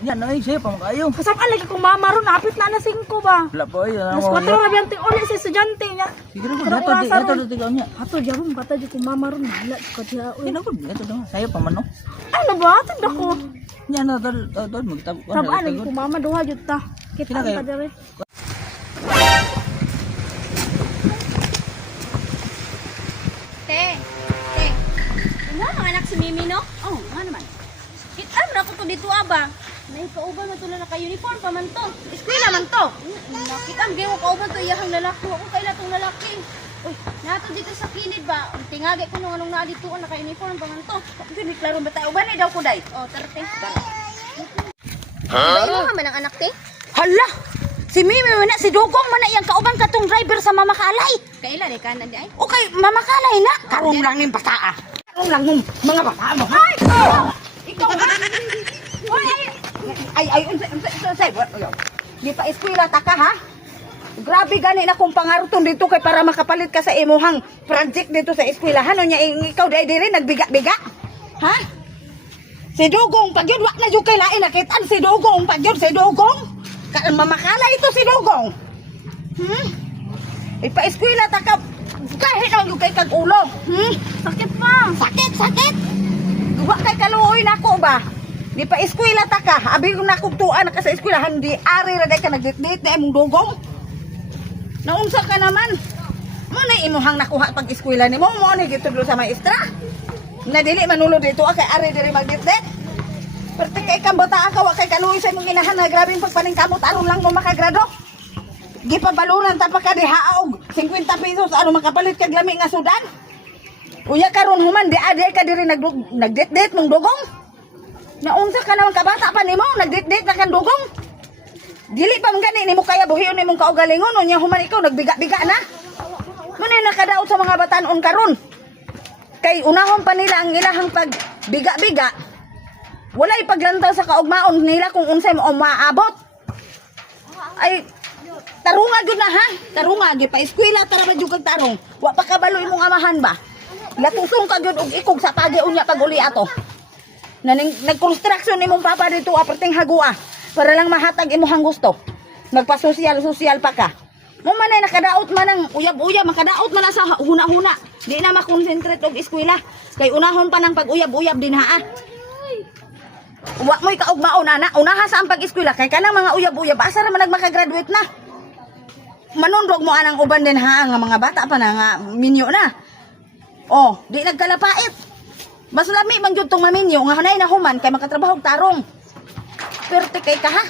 Yan ay siya pa kayo. Kasama lagi ko mama ron, napit na na 5 ba. Wala po ay. Mas 4 ra biyang ting uli sa estudyante niya. Sige na po, Pero dato oras ron. dato tigaw niya. Ato jabon bata di ko mama ron, hala ko diha. Uy, naku, dato daw. Sayo pa man no. Ano ba? Tad ako. Yan na dato magtabo. Sabaan lagi ko mama duha jud ta. Kita Sila kayo? pa dire. Te, te. Ano mga anak si Mimi, no? Oh, nga naman. Kita mo na ko to dito, aba. May kauban mo to na naka-uniform pa man to. Eskwela man to. Kita mo, gaya kauban to iyahang lalaki. Ako kaila tong lalaki. Uy, nato dito sa kilid ba? Tingagay ko nung anong nalito ko, naka-uniform pa man to. Hindi, klaro ba tayo? Uban daw ko, day. Oh, tarte. Huh? Iba mo man ang anak, te? Hala. Si Mimi man na si Dugong man na iyang kauban katong driver sa Mama Kalay. Kaila, day ka na, day. Okay, Mama Kalay na. Karong lang ning bata. Karong lang mong mga bata mo. Ay! Ikaw ba? Ay, unsay. Di pa eskwela ta ka ha? Grabe gani na kung pangaruton dito kay para makapalit ka sa imuhang project dito sa eskwelahan. Ano niya ikaw dai diri nagbiga-biga? Ha? Si Dugong pagyud wa na jud kay lain nakitaan si Dugong pagyud si Dugong. Mamakalay ito si Dugong. Ipa-eskwela ta ka kahit ang kay kag ulo. Sakit pa. Sakit. Wa kay kaluoy nako ba? Di pa eskwela ta ka. Abi ko nakugtuan na ka sa eskwelahan di ari ra day ka nagdit-dit na imong Dugong. Naunsa ka naman. Mo na imuhang nakuha pag eskwela nimo mo ni gitudlo sa maestra. Na dili manulod dito kay ari diri magdit-dit. Perti kay kang bata ka wa kay kaluoy sa imong inahan na grabing pagpaningkamot aron lang mo makagrado. Gipabalunan ta pa ka diha og 50 pesos ano makapalit kag lami nga sudan. Uya karon human di adi ka diri nagdit-dit mong Dugong. Naunsa ka naman kabata pa nimo nagdit-dit na kan Dugong. Dili pa man gani nimo kaya buhion nimong kaugalingon unya human ikaw nagbiga-biga na. Muna nakadaot sa mga batan-on karon. Kay unahon pa nila ang ilahang pag biga-biga. Walay paglantaw sa kaugmaon nila kung unsay mo maabot. Ay tarunga gyud na ha. Tarunga gyud pa eskwela tara ba jud kag tarong. Wa pa kabalo imong amahan ba? Latusong ka gyud og ikog sa pagi unya pag uli ato. Nag-construction imong papa dito aperting hagua para lang mahatag imong gusto. Nagpa-social pa ka. Mo man ay nakadaot man ang uyab-uyab, makadaot man na sa huna-huna. Di na makonsentrate og eskwela. Kay unahon pa ng pag-uyab-uyab din ha. Wa mo'y kaugmaon ana, unaha sa ang pag-eskwela kay kanang mga uyab-uyab asa ra man nagmaka-graduate na. Manundog mo anang uban din ha nga mga bata pa na nga minyo na. Oh, di nagkalapait. Mas lami man jud tong maminyo nga hanay na human kay makatrabaho og tarong. Perte kay ka ha.